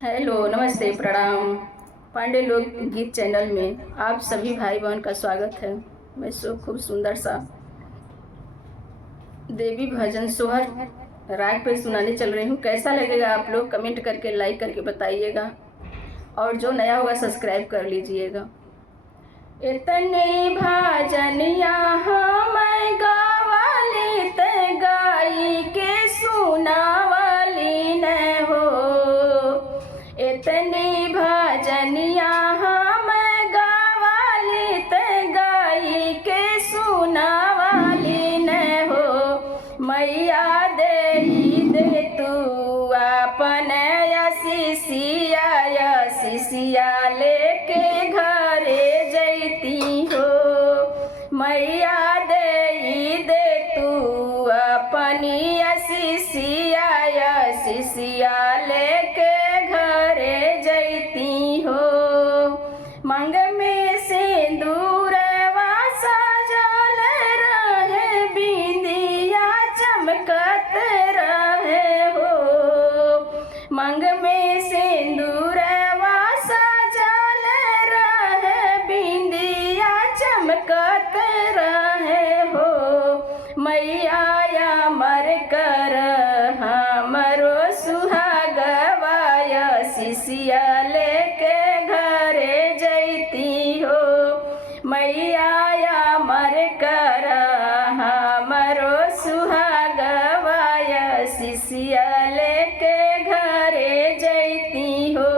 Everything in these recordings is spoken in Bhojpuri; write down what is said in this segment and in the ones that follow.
हेलो, नमस्ते, प्रणाम। पांडे लोक गीत चैनल में आप सभी भाई बहन का स्वागत है। मैं खूब सुंदर सा देवी भजन सोहर राग पे सुनाने चल रही हूँ। कैसा लगेगा आप लोग कमेंट करके लाइक करके बताइएगा, और जो नया होगा सब्सक्राइब कर लीजिएगा। इतने भजन यहाँ मैं गावाली ते गाई के सुनावाली न हो। इतने भजन यहाँ मैं गावाली ते गाई के सुनावाली न हो। मैया दे तू अपन शिष्या लेके घरे जैती हो। मैया दे तू अपनी शिष्या लेके घरे जैती हो। मंग में सिंदूर सजल रहे, बिंदिया चमकत रहे हो। मंग में सिंदूर सजल रहे, बिंदिया चमकत रहे हो। मैया अमर कर हमरो सुहागवाय, शिष्या लेके घरे जैती हो। मैया अमर कर हमरो सुहागवाय, शिष्या लेके घरे जैती हो।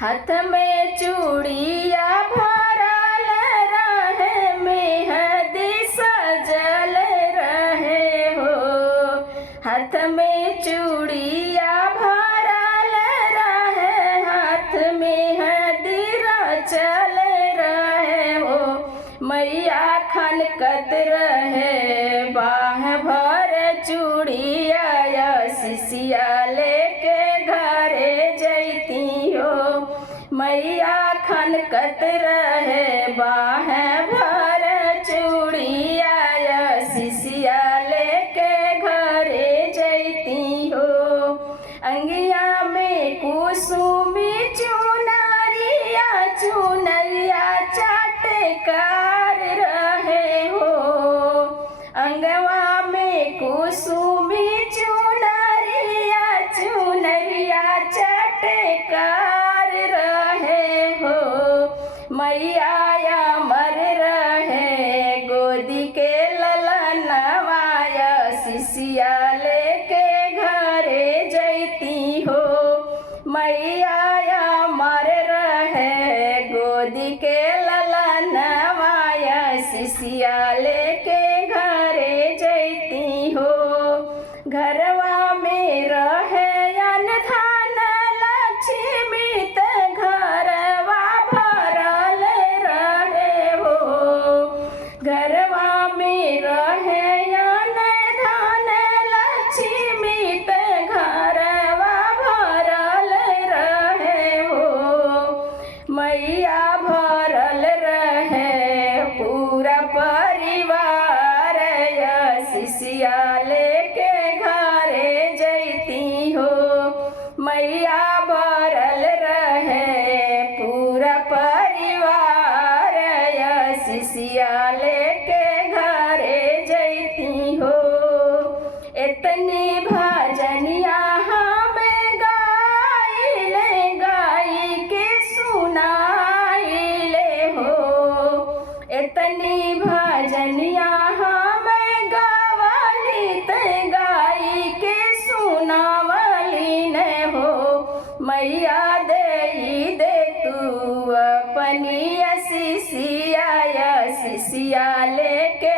हाथ में चूड़िया भरल रहे, मेहंदी सजल रहे हो। हाथ में चूड़िया भरल रहे, हाथ में मेहंदी रचल रहे हो। मैया खनकत रहे, बाह भर चूड़िया, शिष्या लेके घरे जैती हो। मैया खनकत रहे, बाह भर चूड़िया, शिष्या लेके घरे जैती हो। अंगिया में कुसुमी चुनरिया चटकार रहे हो। अंगवा में कुसुमी चुनरिया चटकार रहे हो। मैया अमर रहे, गोदी के ललनवाय, शिष्या लेके घरे जैती हो। मैया अमर रहे, गोदी के ललनवाय, शिष्या लेके घरे जैती हो। घरवा में रहे अनधन लक्ष्मी, ते घरवा भरल रहे हो। घरवा में रहे अनधन लक्ष्मी, ते घरवा भरल रहे हो। मैया भरल रहे पूरा परिवार, शिष्या लेके घरे जैती हो। मैया भरल रहे पूरा परिवार, शिष्या लेके घरे जैती हो। इतनी भजन यहाँ मैं गाई के सुनाइले हो। इतनी भजन यहाँ मैं गावाली ते गाई के सुनावली न हो। मैया दे तू अपनी शिष्या लेके